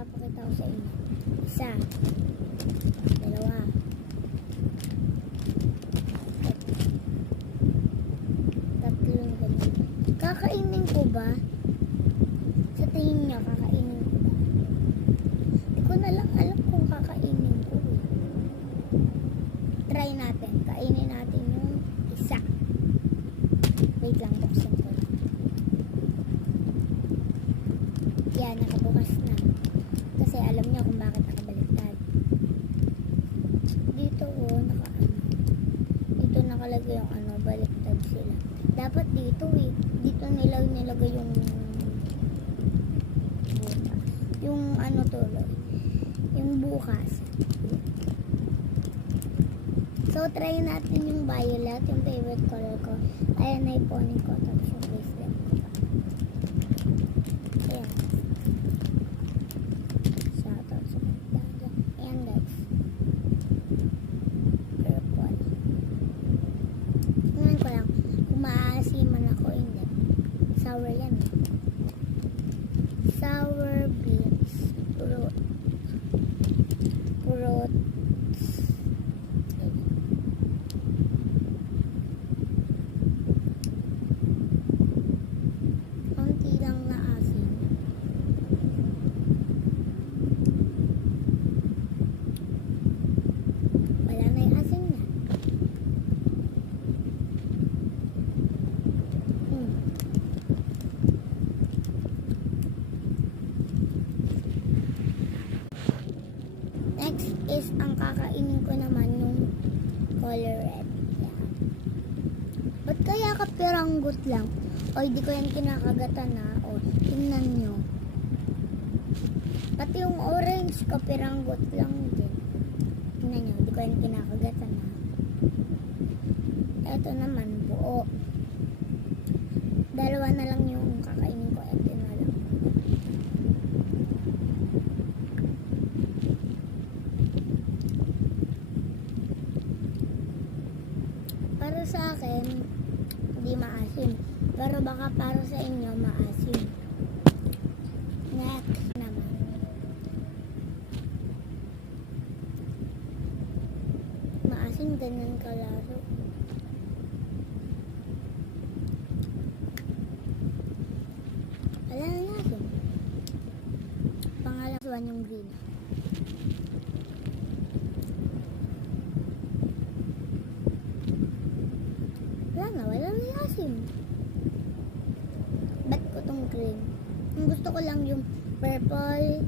ipapakita ko sa inyo. Isa, dalawa, tatlong ganyan. Kakainin ko ba? Sa tingin niyo, kakainin ko ba? Hindi ko na lang alam kung kakainin ko. Try natin. Kainin natin yung isa. Wait lang, buksan ko lang. Yan, nakabukas na. Kasi alam niyo kung bakit nakabaliktad. Dito dito nakalagay yung baliktad sila. Dapat dito dito nilagay yung bukas. Yung tuloy. Yung bukas. So, try natin yung violet, yung favorite color ko. Ayan na iponin ko. Tapos yung bracelet ko pa. Ayan. Shoutout sa magdanda. Ayan guys. Purple. Tingnan ko lang. Kung maaasiman ako, hindi. Sour yan eh. Sour beans. Fruit. Konti lang na asin. Wala na yung asin na. Next is ang kakainin ko naman yung color red. Yan. Ba't kaya kapiranggot lang? O hindi ko yan kinakagatan na. O tingnan nyo. Pati yung orange kapiranggot lang din. Tingnan nyo, hindi ko yan kinakagatan na. Ito naman buo. Dalawa na lang yung kakainin ko. Ito na lang. Para sa akin, hindi maasim. Pero baka para sa inyo, maasim. Next naman. Maasim, ganyan kalaro. Wala na asim. Pangalawan yung green. Wala na yung asim. Ba't ko tong green? Ang gusto ko lang yung purple,